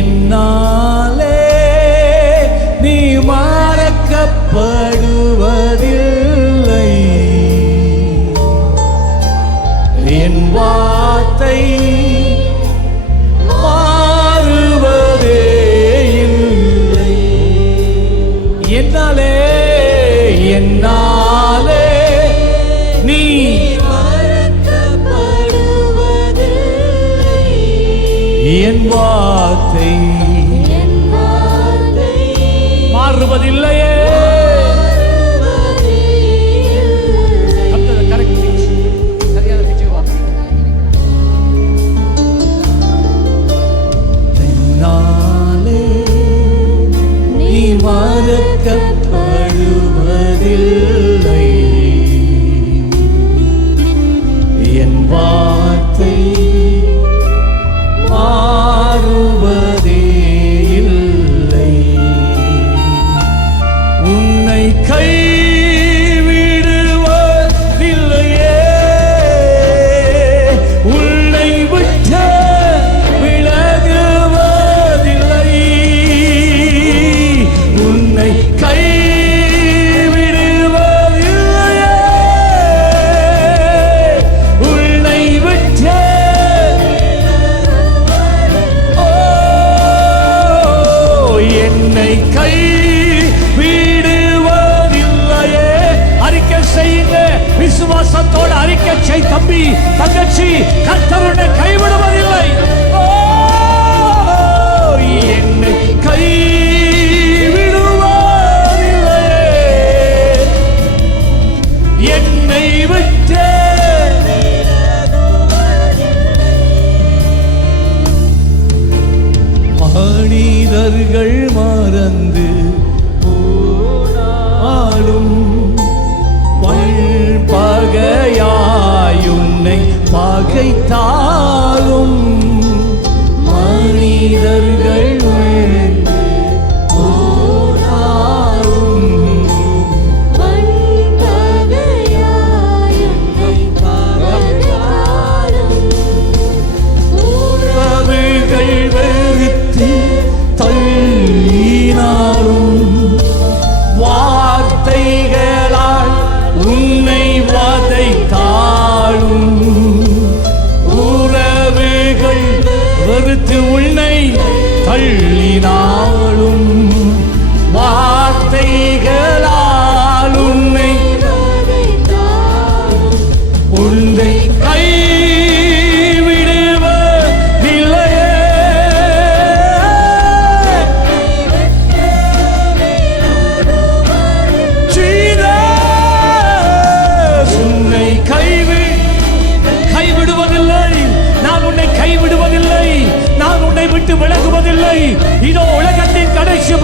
என்னாலே நீ மறக்கப்படுவதில்லை. என் வார்த்தை மாறுவதே இல்லை. என்னாலே என்னாலே நீ மறக்கப்படுவதில்லை. என் வார்த்தை மாறுவதில்லையே. மறக்கப்படுவதில்லை. என் வார்த்தை மாறுவதே இல்லை. உன்னை கைவிடுவதில்லையே. உன்னை விட்டு விலகுவதில்லை. உன்னை கைவிடுவதில்லையே. உன்னை விட்டு என்னை கைவிடுவதில்லையே. அறிக்கை செய்யுங்க, விசுவாசத்தோடு அறிக்கை செய் தம்பி தங்கச்சி. கர்த்தர் உன்னை கைவிடுவதில்லை. என்னை கைவிடுவதில்லையே. என்னை விட்டு மனிதர்கள் மறந்து போனாலும் பகையாயுன்னை பகைத்தாலும் மனிதர்கள் வார்த்தைகளால் உன்னை வதைத்தாலும் உறவுகள் வெறுத்து உன்னை தள்ளினாலும் வார்த்தைகளால் உன்னை உன்னை விட்டு விலகுவதில்லை. இதோ உலகத்தின் கடைசி